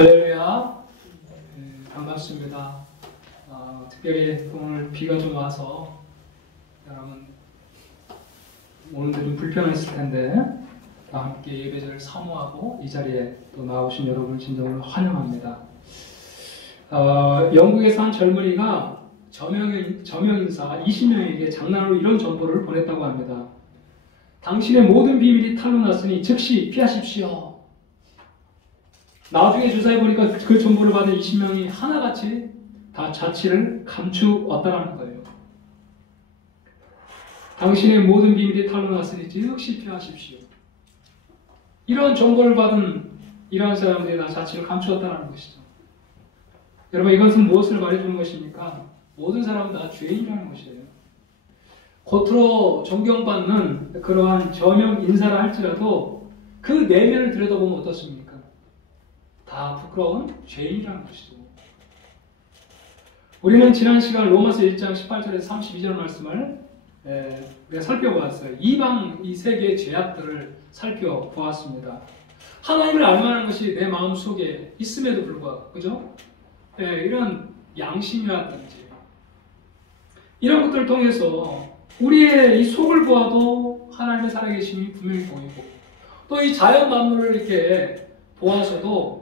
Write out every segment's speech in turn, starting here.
할렐루야. 반갑습니다. 특별히 오늘 비가 좀 와서 여러분 오늘도 좀 불편했을 텐데 다 함께 예배를 사모하고 이 자리에 또 나오신 여러분을 진정으로 환영합니다. 영국에서 한 젊은이가 저명인사 20명에게 장난으로 이런 정보를 보냈다고 합니다. 당신의 모든 비밀이 탄로났으니 즉시 피하십시오. 나중에 조사해보니까 그 정보를 받은 20명이 하나같이 다 자취를 감추었다는 거예요. 당신의 모든 비밀이 탄로났으니 즉시 피하십시오. 이런 정보를 받은 이러한 사람들이 다 자취를 감추었다는 것이죠. 여러분, 이것은 무엇을 말해주는 것입니까? 모든 사람은 다 죄인이라는 것이에요. 겉으로 존경받는 그러한 저명 인사를 할지라도 그 내면을 들여다보면 어떻습니까? 다 부끄러운 죄인이라는 것이죠. 우리는 지난 시간 로마서 1장 18절에서 32절 말씀을 우리가 살펴보았어요. 이방 이 세계의 죄악들을 살펴보았습니다. 하나님을 알만한 것이 내 마음 속에 있음에도 불구하고, 그죠? 이런 양심이라든지 이런 것들을 통해서 우리의 이 속을 보아도 하나님의 살아계심이 분명히 보이고, 또 이 자연 만물을 이렇게 보아서도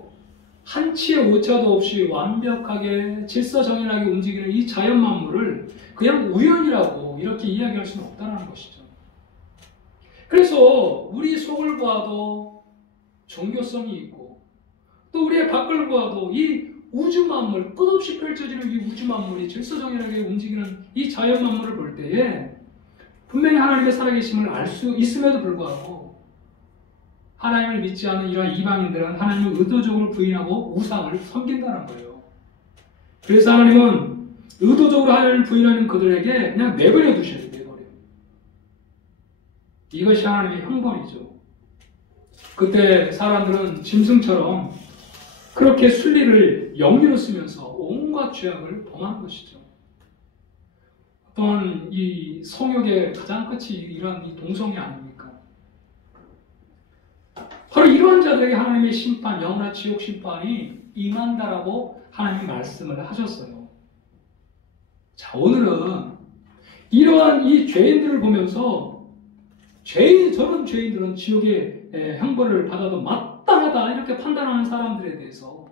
한치의 오차도 없이 완벽하게 질서정연하게 움직이는 이 자연 만물을 그냥 우연이라고 이렇게 이야기할 수는 없다는 것이죠. 그래서 우리 속을 보아도 종교성이 있고, 또 우리의 밖을 보아도 이 우주 만물, 끝없이 펼쳐지는 이 우주 만물이 질서정연하게 움직이는 이 자연 만물을 볼 때에 분명히 하나님의 살아계심을 알 수 있음에도 불구하고 하나님을 믿지 않는 이러한 이방인들은 하나님을 의도적으로 부인하고 우상을 섬긴다는 거예요. 그래서 하나님은 의도적으로 하나님을 부인하는 그들에게 그냥 내버려 두셔야 돼요. 내버려. 이것이 하나님의 형벌이죠. 그때 사람들은 짐승처럼 그렇게 순리를 영리로 쓰면서 온갖 죄악을 범하는 것이죠. 또한 이 성욕의 가장 끝이 이런 이 동성이 아닙니까? 바로 이러한 자들에게 하나님의 심판, 영원한 지옥 심판이 임한다라고 하나님이 말씀을 하셨어요. 자, 오늘은 이러한 이 죄인들을 보면서 저런 죄인들은 지옥의 형벌을 받아도 마땅하다 이렇게 판단하는 사람들에 대해서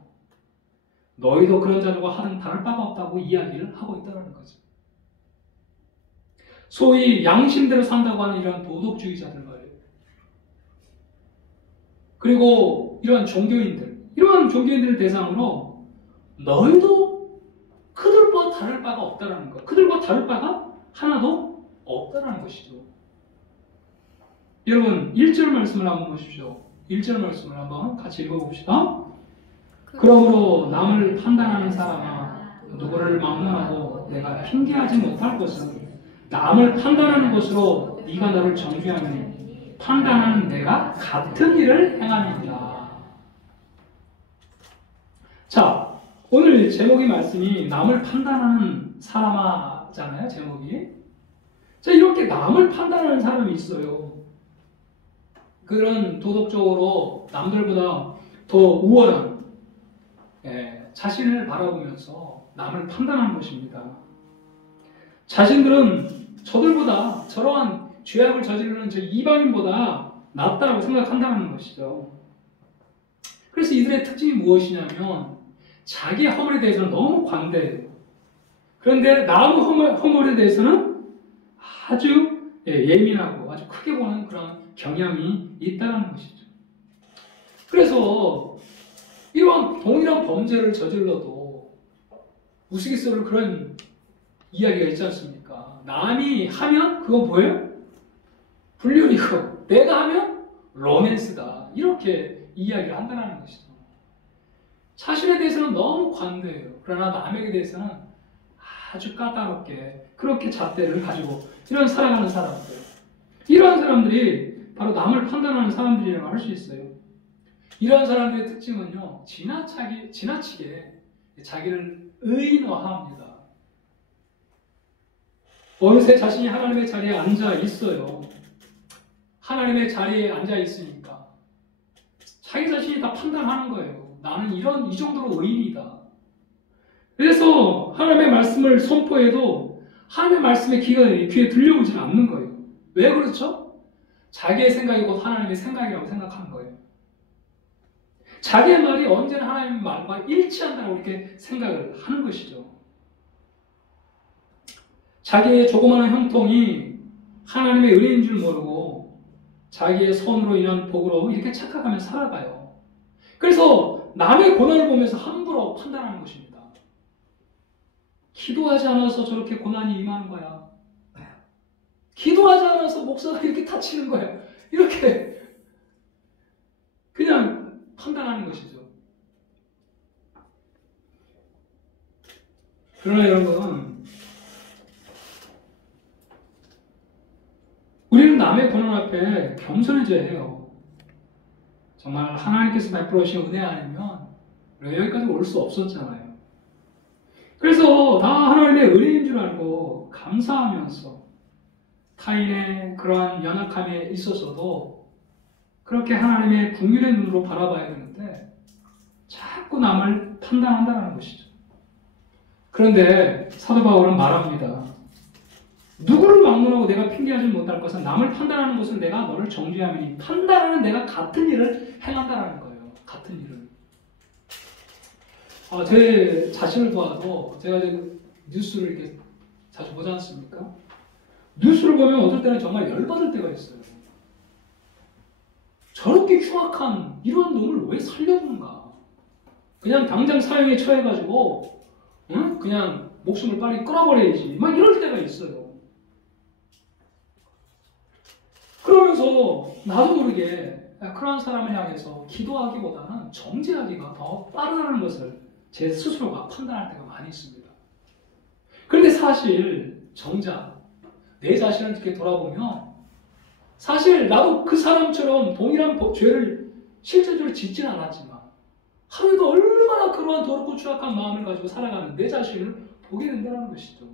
너희도 그런 자들과 하등 다를 바가 없다고 이야기를 하고 있다는 거죠. 소위 양심대로 산다고 하는 이러한 도덕주의자들 말이에요. 그리고 이러한 종교인들을 대상으로 너희도 그들과 다를 바가 없다는 것, 그들과 다를 바가 하나도 없다는 것이죠. 여러분, 1절 말씀을 한번 보십시오. 1절 말씀을 한번 같이 읽어봅시다. 그러므로 남을 판단하는 사람아, 누구를 막론하고 내가 핑계하지 못할 것은 남을 판단하는 것으로 네가 너를 정죄하니 판단하는 내가 같은 일을 행함이니라. 자, 오늘 제목의 말씀이 남을 판단하는 사람아잖아요. 제목이. 자, 이렇게 남을 판단하는 사람이 있어요. 그런 도덕적으로 남들보다 더 우월한 자신을 바라보면서 남을 판단하는 것입니다. 자신들은 저들보다 저러한 죄악을 저지르는 저 이방인보다 낫다고 생각한다는 것이죠. 그래서 이들의 특징이 무엇이냐면 자기 허물에 대해서는 너무 관대해요. 그런데 남의 허물에 대해서는 아주 예민하고 아주 크게 보는 그런 경향이 있다는 것이죠. 그래서 이러한 동일한 범죄를 저질러도 우스갯소리로 그런 이야기가 있지 않습니까? 남이 하면 그거 뭐예요? 불륜이고 내가 하면 로맨스다. 이렇게 이야기를 한다는 것이죠. 자신에 대해서는 너무 관대해요. 그러나 남에게 대해서는 아주 까다롭게 그렇게 잣대를 가지고 이런 살아가는 사람들. 이러한 사람들이 바로 남을 판단하는 사람들이라고 할 수 있어요. 이러한 사람들의 특징은요, 지나치게 자기를 의인화합니다. 어느새 자신이 하나님의 자리에 앉아 있어요. 하나님의 자리에 앉아 있으니까 자기 자신이 다 판단하는 거예요. 나는 이 정도로 의인이다. 그래서 하나님의 말씀을 선포해도 하나님의 말씀의 귀에 들려오지 않는 거예요. 왜 그렇죠? 자기의 생각이 곧 하나님의 생각이라고 생각하는 거예요. 자기의 말이 언제나 하나님의 말과 일치한다고 이렇게 생각을 하는 것이죠. 자기의 조그마한 형통이 하나님의 은혜인 줄 모르고 자기의 선으로 인한 복으로 이렇게 착각하며 살아가요. 그래서 남의 고난을 보면서 함부로 판단하는 것입니다. 기도하지 않아서 저렇게 고난이 임하는 거야. 기도하지 않아서 목사가 이렇게 다치는 거야. 이렇게 그냥 판단하는 것이죠. 그러나 여러분, 우리는 남의 고난 앞에 겸손해져야 해요. 정말 하나님께서 베풀어 주신 은혜 아니면 우리가 여기까지 올 수 없었잖아요. 그래서 다 하나님의 은혜인 줄 알고 감사하면서 타인의 그러한 연약함에 있어서도 그렇게 하나님의 긍휼의 눈으로 바라봐야 되는데 자꾸 남을 판단한다는 것이죠. 그런데 사도 바울은 말합니다. 누구를 막론하고 내가 핑계하지 못할 것은 남을 판단하는 것을 내가 너를 정죄하면 판단하는 내가 같은 일을 행한다는 거예요. 같은 일을. 제 자신을 봐도 제가 뉴스를 이렇게 자주 보지 않습니까? 뉴스를 보면 어떨 때는 정말 열받을 때가 있어요. 저렇게 흉악한 이런 놈을 왜 살려두는가? 그냥 당장 사형에 처해가지고 그냥 목숨을 빨리 끊어버려야지. 막 이럴 때가 있어요. 그러면서 나도 모르게 그런 사람을 향해서 기도하기보다는 정죄하기가 더 빠르다는 것을 제 스스로가 판단할 때가 많이 있습니다. 그런데 사실 정작 내 자신을 이렇게 돌아보면 사실 나도 그 사람처럼 동일한 죄를 실제적으로 짓지는 않았지만 하루에도 얼마나 그러한 더럽고 추악한 마음을 가지고 살아가는 내 자신을 보게 된다는 것이죠.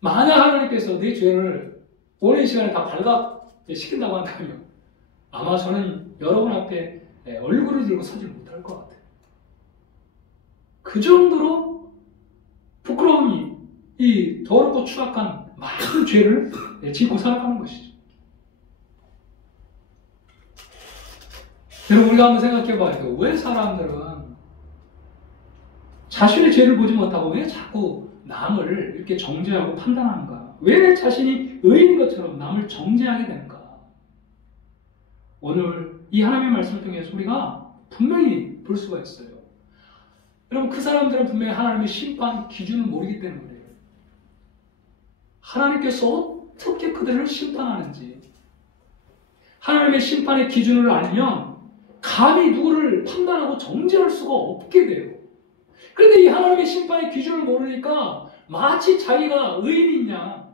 만약 하나님께서 내 죄를 오랜 시간을 다 발각시킨다고 한다면 아마 저는 여러분 앞에 얼굴을 들고 서지 못할 것 같아요. 그 정도로 부끄러움이 이 더럽고 추악한 많은 죄를 짓고 살아가는 것이죠. 여러분 우리가 한번 생각해 봐야 돼요. 왜 사람들은 자신의 죄를 보지 못하고 왜 자꾸 남을 이렇게 정죄하고 판단하는가? 왜 자신이 의인인 것처럼 남을 정죄하게 되는가? 오늘 이 하나님의 말씀을 통해서 우리가 분명히 볼 수가 있어요. 여러분 그 사람들은 분명히 하나님의 심판 기준을 모르기 때문에 하나님께서 어떻게 그들을 심판하는지 하나님의 심판의 기준을 알면 감히 누구를 판단하고 정죄할 수가 없게 돼요. 그런데 이 하나님의 심판의 기준을 모르니까 마치 자기가 의인이냐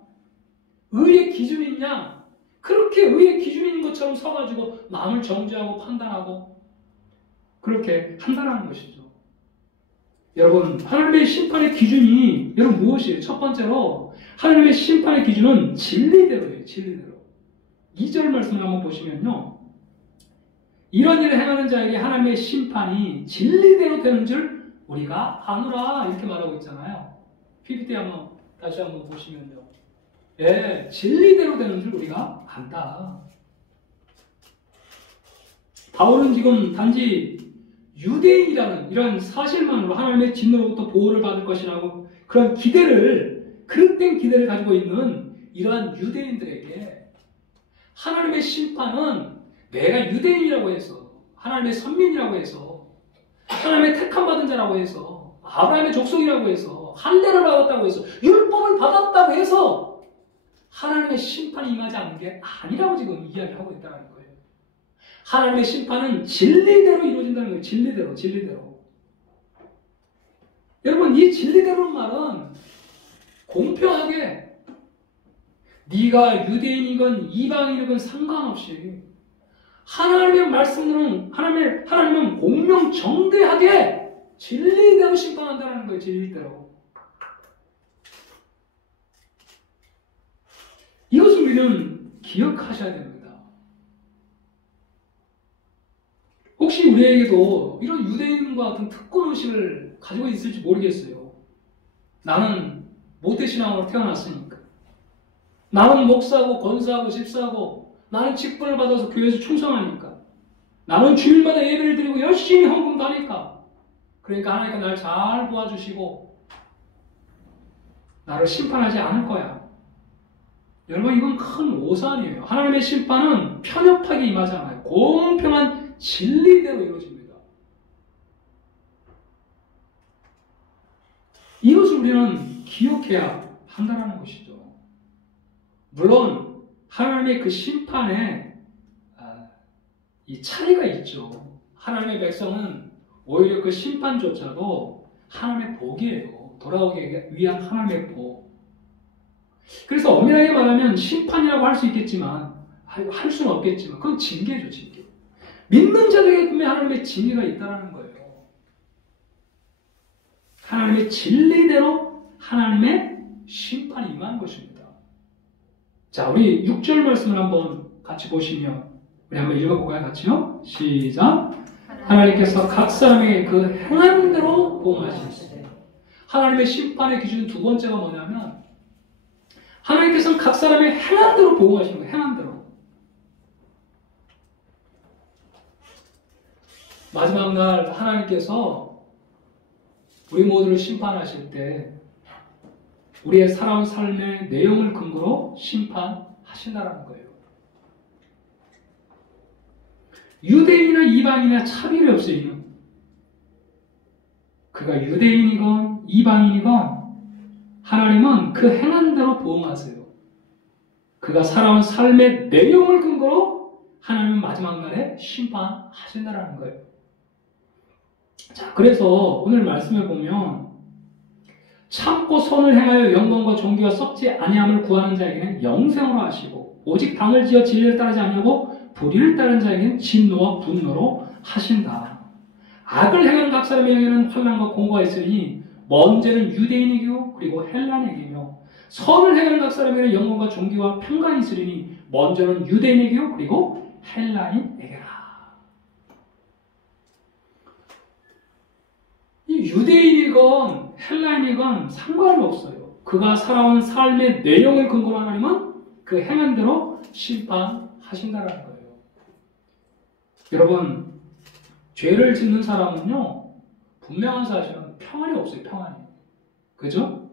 의의 기준이 있냐 그렇게 의의 기준이 있는 것처럼 서가지고 남을 정죄하고 판단하고 그렇게 한다는 것이죠. 여러분 하나님의 심판의 기준이 여러분 무엇이에요? 첫 번째로 하나님의 심판의 기준은 진리대로예요. 진리대로. 2절 말씀을 한번 보시면요. 이런 일을 행하는 자에게 하나님의 심판이 진리대로 되는 줄 우리가 아노라 이렇게 말하고 있잖아요. PPT 한번 다시 한번 보시면요. 예, 진리대로 되는 줄 우리가 안다. 바울은 지금 단지 유대인이라는 이런 사실만으로 하나님의 진노로부터 보호를 받을 것이라고 그런 기대를 그릇된 기대를 가지고 있는 이러한 유대인들에게 하나님의 심판은 내가 유대인이라고 해서 하나님의 선민이라고 해서 하나님의 택함받은 자라고 해서 아브라함의 족속이라고 해서 할례를 받았다고 해서 율법을 받았다고 해서 하나님의 심판이 임하지 않는 게 아니라고 지금 이야기하고 있다는 거예요. 하나님의 심판은 진리대로 이루어진다는 거예요. 진리대로, 진리대로. 여러분, 이 진리대로는 말은 공평하게 네가 유대인이건 이방인이건 상관없이 하나님의 말씀은 하나님은 공명정대하게 진리대로 심판한다는 거예요. 진리대로. 이것을 우리는 기억하셔야 됩니다. 혹시 우리에게도 이런 유대인과 같은 특권 의식을 가지고 있을지 모르겠어요. 나는 모태신앙으로 태어났으니까. 나는 목사고 권사고 집사고 나는 직분을 받아서 교회에서 충성하니까. 나는 주일마다 예배를 드리고 열심히 헌금도 하니까. 그러니까 하나님께서 나를 잘 도와주시고 나를 심판하지 않을 거야. 여러분, 이건 큰 오산이에요. 하나님의 심판은 편협하게 임하지 않아요. 공평한 진리대로 이루어집니다. 이것을 우리는 기억해야 한다는 것이죠. 물론 하나님의 그 심판에 이 차이가 있죠. 하나님의 백성은 오히려 그 심판조차도 하나님의 복이에요. 돌아오기 위한 하나님의 복. 그래서 엄밀하게 말하면 심판이라고 할 수 있겠지만, 할 수는 없겠지만, 그건 징계죠, 징계. 믿는 자들에게 분명 하나님의 징계가 있다는 거예요. 하나님의 진리대로 하나님의 심판이 임한 것입니다. 자, 우리 6절 말씀을 한번 같이 보시면, 우리 한번 읽어볼까요? 같이요? 시작. 하나님께서 각 사람에게 그 행한 대로 보응하시겠습니다. 하나님의 심판의 기준 두 번째가 뭐냐면 하나님께서는 각 사람의 행한 대로 보응하시는 거예요. 행한 대로. 마지막 날 하나님께서 우리 모두를 심판하실 때 우리의 살아온 삶의 내용을 근거로 심판하신다는 거예요. 유대인이나 이방인이나 차별이 없어요. 이는. 그가 유대인이건 이방인이건 하나님은 그 행한 대로 보응하세요. 그가 살아온 삶의 내용을 근거로 하나님은 마지막 날에 심판하신다는 거예요. 자, 그래서 오늘 말씀을 보면 참고 선을 행하여 영광과 존귀와 썩지 아니함을 구하는 자에게는 영생으로 하시고 오직 방을 지어 진리를 따르지 아니하고 불의를 따르는 자에게는 진노와 분노로 하신다. 악을 행하는 각 사람에게는 환난과 공고가 있으니 먼저는 유대인에게요 그리고 헬라인에게며 선을 행하는 각 사람에게는 영광과 존귀와 평강이 있으리니 먼저는 유대인에게요 그리고 헬라인에게라. 이 유대인이건 헬라인이건 상관이 없어요. 그가 살아온 삶의 내용을 근거로 하나님은 그 행한 대로 심판하신다는 거예요. 여러분, 죄를 짓는 사람은요 분명한 사실은 평안이 없어요. 평안이. 그죠?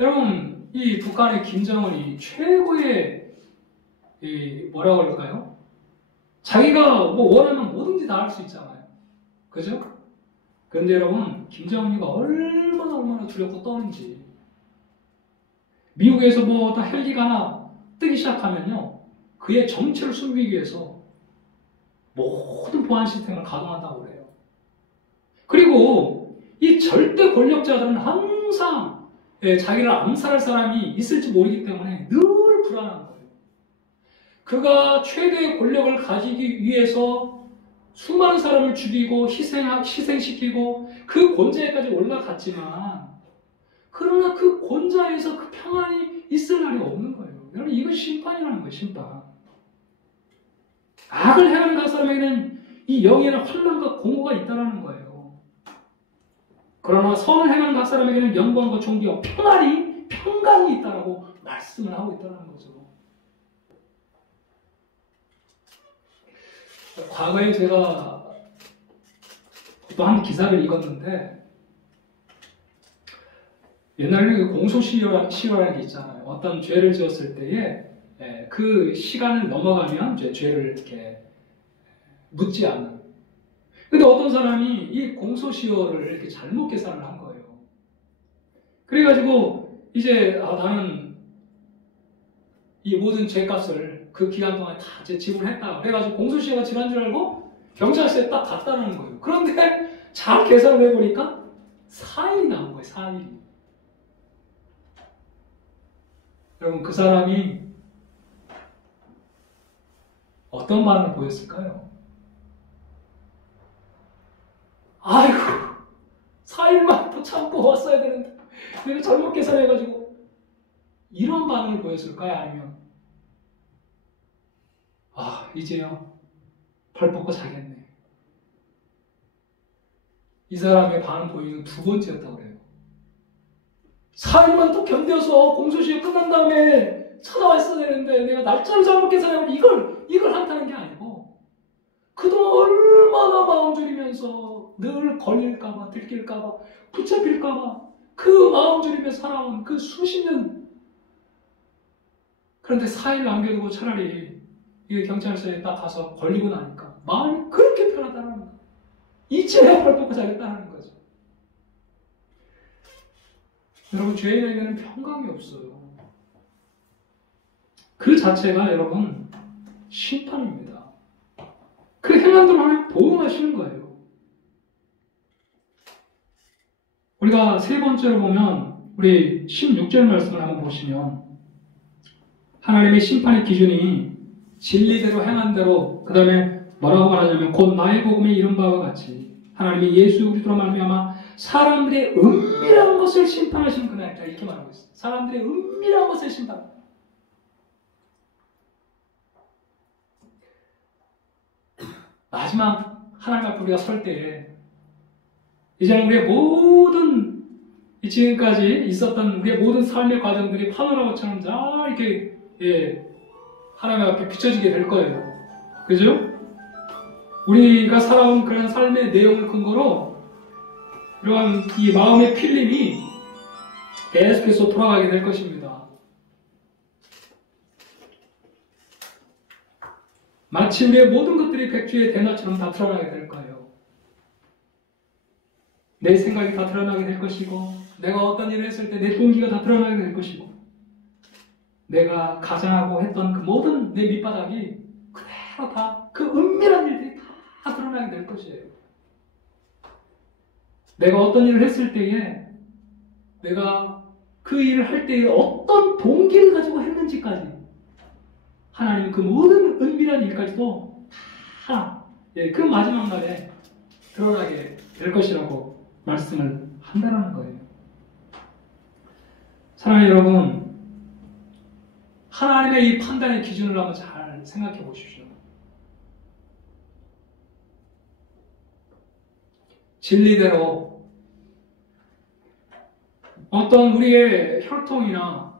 여러분, 이 북한의 김정은이 최고의 뭐라고 할까요? 자기가 뭐 원하면 뭐든지 다 할 수 있잖아요. 그죠? 그런데 여러분, 김정은이가 얼마나 두렵고 떠는지. 미국에서 뭐 어떤 헬기가 하나 뜨기 시작하면요 그의 정체를 숨기기 위해서 모든 보안 시스템을 가동한다고 그래요. 그리고 이 절대 권력자들은 항상 자기를 암살할 사람이 있을지 모르기 때문에 늘 불안한 거예요. 그가 최대의 권력을 가지기 위해서 수많은 사람을 죽이고 희생시키고 그 권좌에까지 올라갔지만 그러나 그 권좌에서 그 평안이 있을 날이 없는 거예요. 여러분, 이건 심판이라는 거예요. 심판. 악을 행하는 각 사람에게는 이 영에는 환난과 공고가 있다는 거예요. 그러나 선을 행하는 각 사람에게는 영광과 존귀와 평강이 있다라고 말씀을 하고 있다는 거죠. 과거에 제가 또 한 기사를 읽었는데 옛날에 그 공소시효라는 게 있잖아요. 어떤 죄를 지었을 때에 그 시간을 넘어가면 이제 죄를 이렇게 묻지 않는. 근데 어떤 사람이 이 공소시효를 이렇게 잘못 계산을 한 거예요. 그래가지고 이제 나는 이 모든 죄값을 그 기간 동안에 다 이제 지불했다. 그래가지고 공소시효가 지난 줄 알고 경찰서에 딱 갔다는 거예요. 그런데 잘 계산을 해보니까 4일이 나온 거예요. 4일이. 여러분, 그 사람이 어떤 반응을 보였을까요? 아이고, 4일만 더 참고 왔어야 되는데 내가 잘못 계산해가지고 이런 반응을 보였을까요? 아니면 이제요 발 뻗고 자겠네. 이 사람의 반응 보이는 두 번째였다고 그래요. 4일만 또 견뎌서 공소시효 끝난 다음에 찾아왔어야 되는데 내가 날짜를 잘못해서 이걸 한다는 게 아니고 그동안 얼마나 마음 졸이면서 늘 걸릴까봐 들킬까봐 붙잡힐까봐 그 마음 졸이며 살아온 그 수십 년. 그런데 4일 남겨두고 차라리 이 경찰서에 딱 가서 걸리고 나니까 마음이 그렇게 편하다는 거예요. 이제야 발 뻗고 자겠다는 거죠. 여러분, 죄인에게는 평강이 없어요. 그 자체가 여러분 심판입니다. 그 행한대로 하나님 보응하시는 거예요. 우리가 세 번째로 보면 우리 16절 말씀을 한번 보시면 하나님의 심판의 기준이 진리대로 행한 대로, 그 다음에 뭐라고 말하냐면 곧 나의 복음에 이른 바와 같이 하나님이 예수 그리스도로 말미암아 사람들의 은밀한 것을 심판하신 그날이다, 이렇게 말하고 있어요. 사람들의 은밀한 것을 심판. 마지막 하나님 앞에 우리가 설 때에 이제는 우리의 모든 지금까지 있었던 우리의 모든 삶의 과정들이 파노라마처럼 잘 이렇게 하나님 앞에 비춰지게 될 거예요. 그죠? 우리가 살아온 그런 삶의 내용을 근거로 이러한 이 마음의 필름이 계속해서 돌아가게 될 것입니다. 마치 우리의 모든 것들이 백주의 대낮처럼 다 드러나게 될 거예요. 내 생각이 다 드러나게 될 것이고, 내가 어떤 일을 했을 때 내 동기가 다 드러나게 될 것이고, 내가 가장하고 했던 그 모든 내 밑바닥이 그대로 다 그 은밀한 일들이 다 드러나게 될 것이에요. 내가 어떤 일을 했을 때에 내가 그 일을 할 때에 어떤 동기를 가지고 했는지까지 하나님 그 모든 은밀한 일까지도 다 그 마지막 날에 드러나게 될 것이라고 말씀을 한다는 거예요. 사랑하는 여러분, 하나님의 이 판단의 기준을 한번 잘 생각해 보십시오. 진리대로 어떤 우리의 혈통이나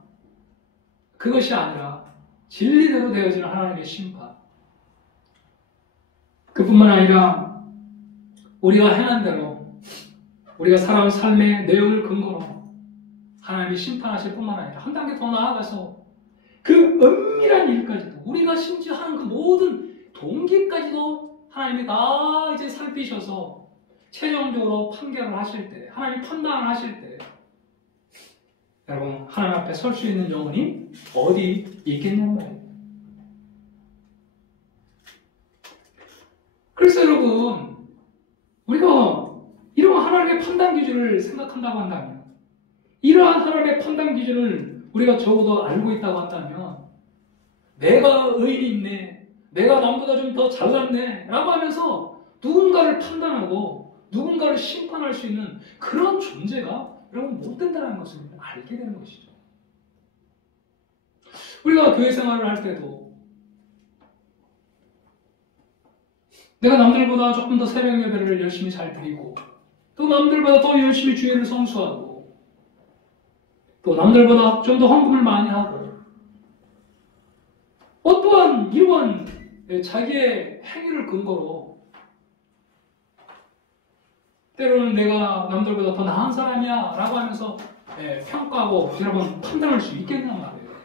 그것이 아니라 진리대로 되어지는 하나님의 심판. 그뿐만 아니라 우리가 행한 대로 우리가 살아온 삶의 내용을 근거로 하나님이 심판하실 뿐만 아니라 한 단계 더 나아가서 그 은밀한 일까지도, 우리가 심지어 하는 그 모든 동기까지도 하나님이 다 이제 살피셔서 최종적으로 판결을 하실 때, 하나님 판단을 하실 때, 여러분, 하나님 앞에 설 수 있는 영혼이 어디 있겠냔 말이에요. 그래서 여러분, 우리가 이러한 하나님의 판단 기준을 생각한다고 한다면, 이러한 하나님의 판단 기준을 우리가 적어도 알고 있다고 한다면, 내가 의리 있네, 내가 남보다 좀 더 잘났네 라고 하면서 누군가를 판단하고 누군가를 심판할 수 있는 그런 존재가 여러분 못 된다는 것을 알게 되는 것이죠. 우리가 교회 생활을 할 때도 내가 남들보다 조금 더 새벽 예배를 열심히 잘 드리고, 또 남들보다 더 열심히 주일을 성수하고, 또 남들보다 좀 더 헌금을 많이 하고, 어떠한 이러한 자기의 행위를 근거로 때로는 내가 남들보다 더 나은 사람이야 라고 하면서 평가하고 여러분 판단할 수 있겠냔 말이에요.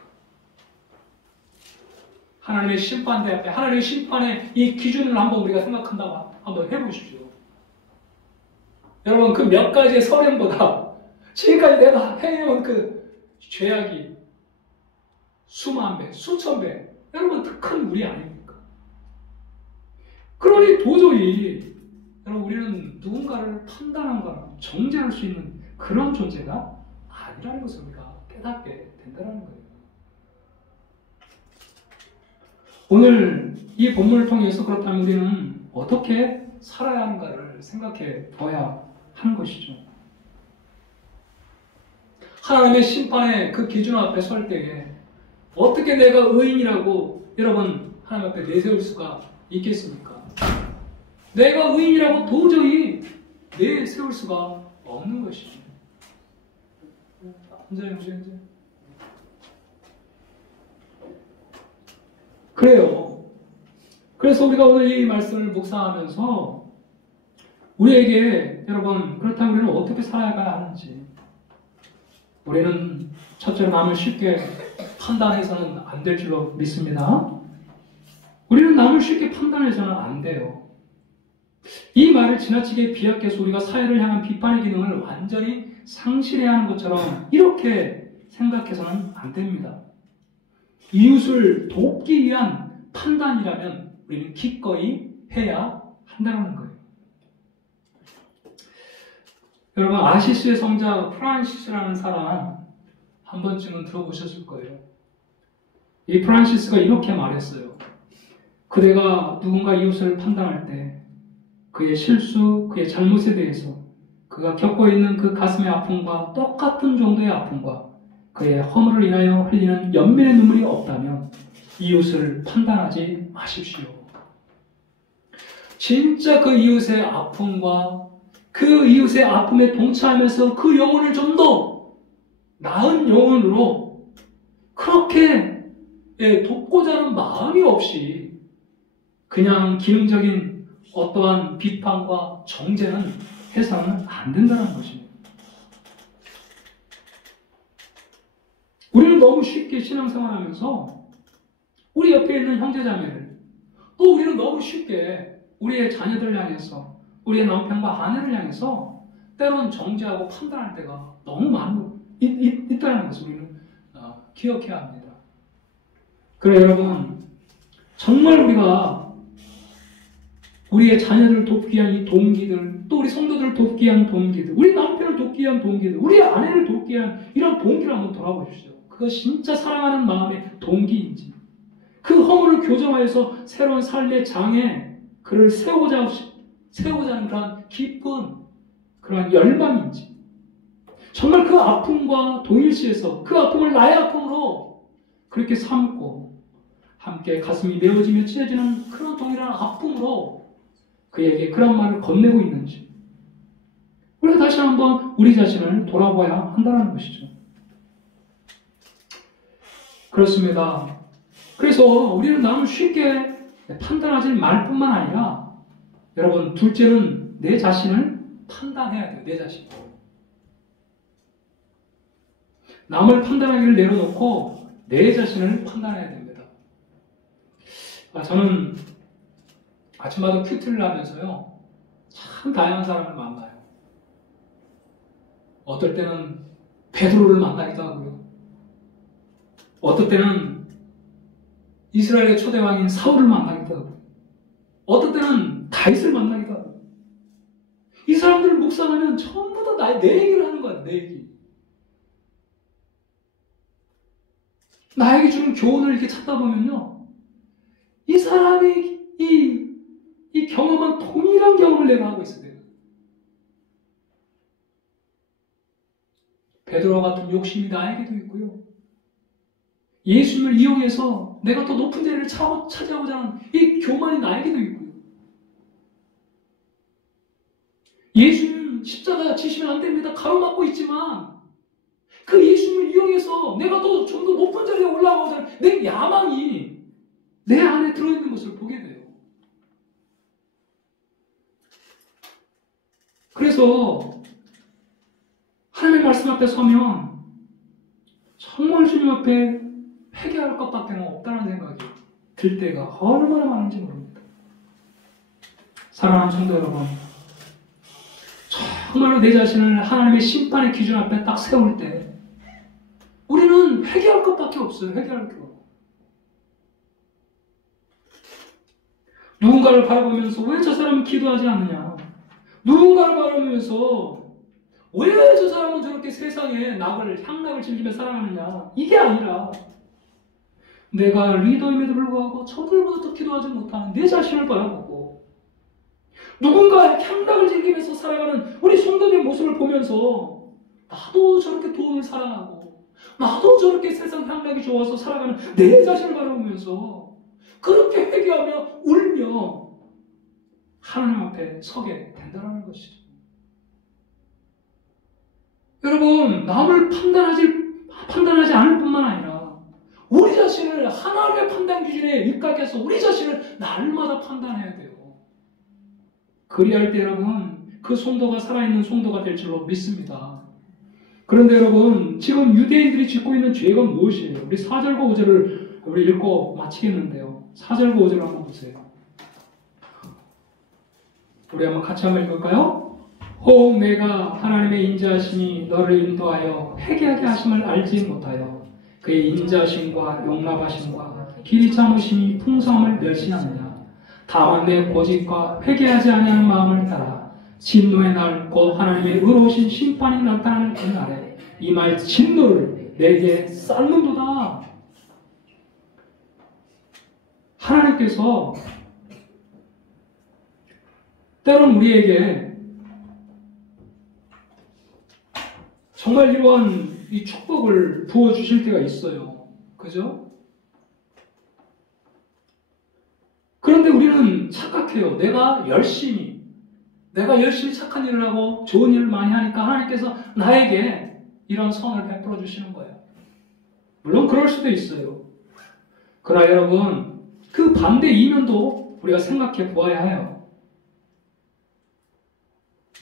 하나님의 심판대 앞에 하나님의 심판의 이 기준을 한번 우리가 생각한다고 한번 해보십시오. 여러분, 그 몇 가지의 선행보다 지금까지 내가 해온 그 죄악이 수만 배, 수천 배, 여러분 더 큰 우리 아닙니까? 그러니 도저히 여러분, 우리는 누군가를 판단하거나 정죄할 수 있는 그런 존재가 아니라는 것을 우리가 깨닫게 된다는 거예요. 오늘 이 본문을 통해서 그렇다면 우리는 어떻게 살아야 하는가를 생각해 봐야 하는 것이죠. 하나님의 심판의 그 기준 앞에 설 때에 어떻게 내가 의인이라고 여러분 하나님 앞에 내세울 수가 있겠습니까? 내가 의인이라고 도저히 내세울 수가 없는 것이죠. 혼자요, 이제. 그래요. 그래서 우리가 오늘 이 말씀을 묵상하면서 우리에게 여러분 그렇다면 우리는 어떻게 살아가야 하는지 우리는 첫째로 남을 쉽게 판단해서는 안 될 줄로 믿습니다. 우리는 남을 쉽게 판단해서는 안 돼요. 이 말을 지나치게 비약해서 우리가 사회를 향한 비판의 기능을 완전히 상실해야 하는 것처럼 이렇게 생각해서는 안 됩니다. 이웃을 돕기 위한 판단이라면 우리는 기꺼이 해야 한다는 거예요. 여러분 아시스의 성자 프란시스라는 사람 한 번쯤은 들어보셨을 거예요. 이 프란시스가 이렇게 말했어요. 그대가 누군가 이웃을 판단할 때 그의 실수, 그의 잘못에 대해서 그가 겪고 있는 그 가슴의 아픔과 똑같은 정도의 아픔과 그의 허물을 인하여 흘리는 연민의 눈물이 없다면 이웃을 판단하지 마십시오. 진짜 그 이웃의 아픔과 그 이웃의 아픔에 동참하면서 그 영혼을 좀 더 나은 영혼으로 그렇게 돕고자 하는 마음이 없이 그냥 기능적인 어떠한 비판과 정죄는 해서는 안 된다는 것입니다. 우리는 너무 쉽게 신앙생활하면서 우리 옆에 있는 형제자매를 또 우리는 너무 쉽게 우리의 자녀들을 향해서 우리의 남편과 아내를 향해서 때론 정죄하고 판단할 때가 너무 있다는 것을 우리는 기억해야 합니다. 그래 여러분 정말 우리가 우리의 자녀들을 돕기 위한 이 동기들 또 우리 성도들을 돕기 위한 동기들 우리 남편을 돕기 위한 동기들 우리 아내를 돕기 위한 이런 동기를 한번 돌아보십시오. 그거 진짜 사랑하는 마음의 동기인지 그 허물을 교정하여서 새로운 삶의 장에 그를 세우고자 하는 그런 기쁜 그런 열망인지 정말 그 아픔과 동일시해서 그 아픔을 나의 아픔으로 그렇게 삼고 함께 가슴이 메워지며 찢어지는 그런 동일한 아픔으로 그에게 그런 말을 건네고 있는지 우리가 다시 한번 우리 자신을 돌아봐야 한다는 것이죠. 그렇습니다. 그래서 우리는 남을 쉽게 판단하지 말 뿐만 아니라 여러분 둘째는 내 자신을 판단해야 돼요. 내 자신. 남을 판단하기를 내려놓고 내 자신을 판단해야 됩니다. 저는 아침마다 큐티를 하면서요. 참 다양한 사람을 만나요. 어떨 때는 베드로를 만나기도 하고요. 어떨 때는 이스라엘의 초대왕인 사울을 만나기도 하고 어떨 때는 다윗을 만나기도 하고 이 사람들을 묵상하면 전부 다 내 얘기를 하는 거야. 내 얘기. 나에게 주는 교훈을 이렇게 찾다 보면요. 이 사람이 이 경험한 동일한 경험을 내가 하고 있어요. 베드로와 같은 욕심이 나에게도 있고요. 예수님을 이용해서 내가 더 높은 자리를 차지하고자 하는 이 교만이 나에게도 있고요. 예수님 십자가 지시면 안 됩니다. 가로막고 있지만 그 예수님을 이용해서 내가 좀 더 높은 자리에 올라가고자 하는 내 야망이 내 안에 들어있는 것을 보게 돼요. 그래서 하나님의 말씀 앞에 서면 정말 주님 앞에 회개할 것밖에 없다는 생각이 들 때가 얼마나 많은지 모릅니다. 사랑하는 성도 여러분, 정말로 내 자신을 하나님의 심판의 기준 앞에 딱 세울 때 우리는 회개할 것밖에 없어요. 회개할 게. 누군가를 바라보면서 왜 저 사람은 기도하지 않느냐? 누군가를 바라보면서 왜 저 사람은 저렇게 세상에 향락을 즐기며 살아가느냐? 이게 아니라 내가 리더임에도 불구하고 저들보다 더 기도하지 못하는 내 자신을 바라보고 누군가 향락을 즐기면서 살아가는 우리 성도들의 모습을 보면서 나도 저렇게 돈을 사랑하고 나도 저렇게 세상 향락이 좋아서 살아가는 내 자신을 바라보면서 그렇게 회개하며 울며 하나님 앞에 서게 된다는 것이죠. 여러분, 남을 판단하지 않을 뿐만 아니라 우리 자신을 하나님의 판단 기준에 입각해서 우리 자신을 날마다 판단해야 돼요. 그리할 때 여러분, 그 성도가 살아있는 성도가 될 줄로 믿습니다. 그런데 여러분, 지금 유대인들이 짓고 있는 죄가 무엇이에요? 우리 4절과 5절을 우리 읽고 마치겠는데요. 4절과 5절을 한번 보세요. 우리 같이 한번 읽을까요? 혹 내가 하나님의 인자하심이 너를 인도하여 회개하게 하심을 알지 못하여 그의 인자하심과 용납하심과 길이 참으심이 풍성함을 멸시하느냐. 다만 내 고집과 회개하지 아니하는 마음을 따라 진노의 날 곧 하나님의 의로우신 심판이 나타나는 그날에 이 말 진노를 내게 쌓는도다. 하나님께서 때론 우리에게 정말 이러한 이 축복을 부어주실 때가 있어요. 그죠? 그런데 우리는 착각해요. 내가 열심히 착한 일을 하고 좋은 일을 많이 하니까 하나님께서 나에게 이런 선을 베풀어 주시는 거예요. 물론 그럴 수도 있어요. 그러나 여러분, 그 반대 이면도 우리가 생각해 보아야 해요.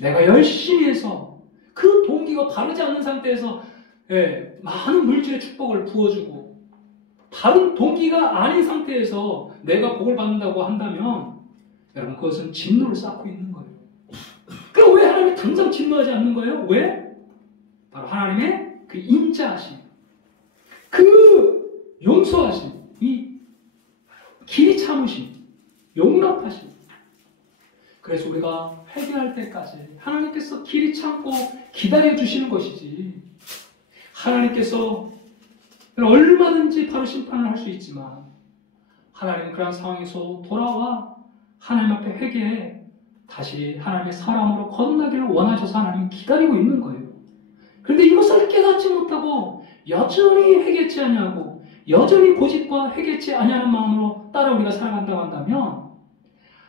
내가 열심히 해서 그 동기가 바르지 않는 상태에서 많은 물질의 축복을 부어주고 다른 동기가 아닌 상태에서 내가 복을 받는다고 한다면 여러분, 그것은 진노를 쌓고 있는 거예요. 그럼 왜 하나님이 당장 진노하지 않는 거예요? 왜? 바로 하나님의 그 인자하심, 그 용서하심, 이 길이 참으심, 용납하심. 그래서 우리가 회개할 때까지 하나님께서 길이 참고 기다려 주시는 것이지, 하나님께서 얼마든지 바로 심판을 할 수 있지만 하나님은 그런 상황에서 돌아와 하나님 앞에 회개해 다시 하나님의 사랑으로 거듭나기를 원하셔서 하나님은 기다리고 있는 거예요. 그런데 이것을 깨닫지 못하고 여전히 회개치 아니하고 여전히 고집과 회개치 아니하는 마음으로 따라 우리가 살아간다고 한다면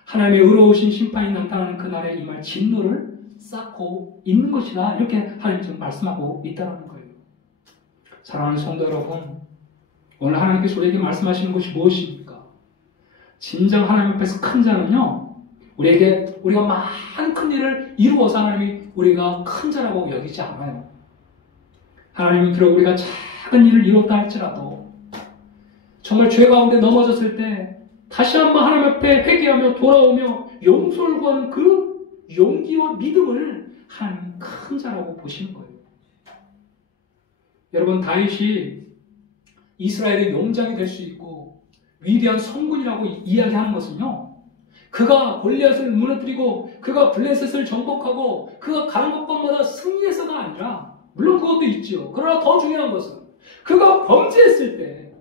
하나님의 의로우신 심판이 나타나는 그날에 임할 진노를 쌓고 있는 것이다. 이렇게 하나님이 지금 말씀하고 있다는 거예요. 사랑하는 성도 여러분, 오늘 하나님께서 우리에게 말씀하시는 것이 무엇입니까? 진정 하나님 앞에서 큰 자는요, 우리가 많은 큰 일을 이루어서 하나님이 우리가 큰 자라고 여기지 않아요. 하나님은 비록 우리가 작은 일을 이뤘다 할지라도 정말 죄 가운데 넘어졌을 때 다시 한번 하나님 앞에 회개하며 돌아오며 용서를 구하는 그 용기와 믿음을 하나님은 큰 자라고 보시는 거예요. 여러분, 다윗이 이스라엘의 용장이 될 수 있고 위대한 성군이라고 이야기하는 것은요, 그가 골리앗을 무너뜨리고 그가 블레셋을 정복하고 그가 가는 곳마다 승리해서가 아니라, 물론 그것도 있지요. 그러나 더 중요한 것은 그가 범죄했을 때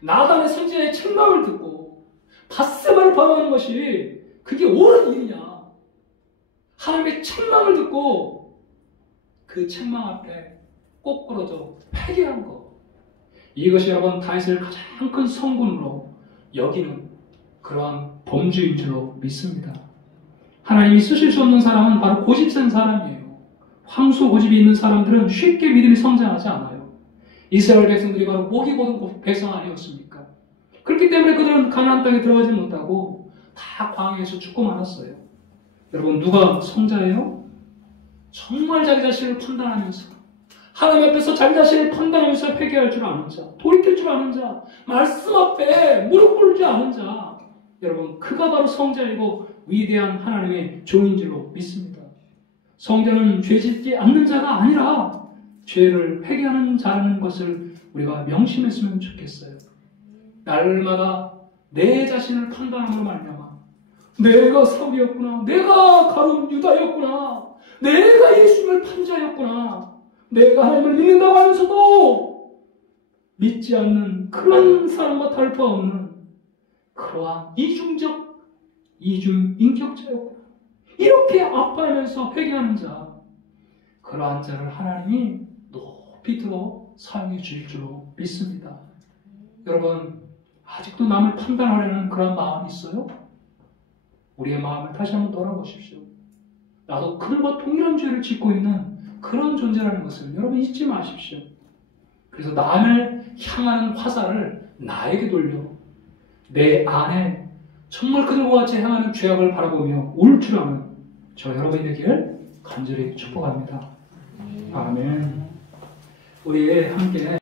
나단의 선지자의 책망을 듣고 바세바를 범하는 것이 그게 옳은 일이냐, 하나님의 책망을 듣고 그 책망 앞에 꼬꾸러져 회개한 것, 이것이 여러분 다윗을 가장 큰 성군으로 여기는 그러한 범주인 줄로 믿습니다. 하나님이 쓰실 수 없는 사람은 바로 고집센 사람이에요. 황소 고집이 있는 사람들은 쉽게 믿음이 성장하지 않아요. 이스라엘 백성들이 바로 목이 고든 백성 아니었습니까? 그렇기 때문에 그들은 가나안 땅에 들어가지 못하고 다 광야에서 죽고 말았어요. 여러분, 누가 성자예요? 정말 자기 자신을 판단하면서 하나님 앞에서 자기 자신을 판단하면서 회개할 줄 아는 자, 돌이킬 줄 아는 자, 말씀 앞에 무릎 꿇지 않은 자, 여러분, 그가 바로 성자이고 위대한 하나님의 종인 줄로 믿습니다. 성자는 죄짓지 않는 자가 아니라 죄를 회개하는 자라는 것을 우리가 명심했으면 좋겠어요. 날마다 내 자신을 판단함으로 말미암아 내가 사울이었구나, 내가 가룟 유다였구나, 내가 예수님을 판자였구나, 내가 하나님을 믿는다고 하면서도 믿지 않는 그런 사람과 다를 바 없는 그러한 이중 인격자였구나, 이렇게 아파하면서 회개하는 자, 그러한 자를 하나님이 높이 들어 사용해 주실 줄로 믿습니다. 여러분, 아직도 남을 판단하려는 그런 마음이 있어요? 우리의 마음을 다시 한번 돌아보십시오. 나도 그들과 동일한 죄를 짓고 있는 그런 존재라는 것을 여러분 잊지 마십시오. 그래서 남을 향하는 화살을 나에게 돌려 내 안에 정말 그들과 같이 행하는 죄악을 바라보며 울출하는 저 여러분이 되기를 간절히 축복합니다. 아멘. 우리 함께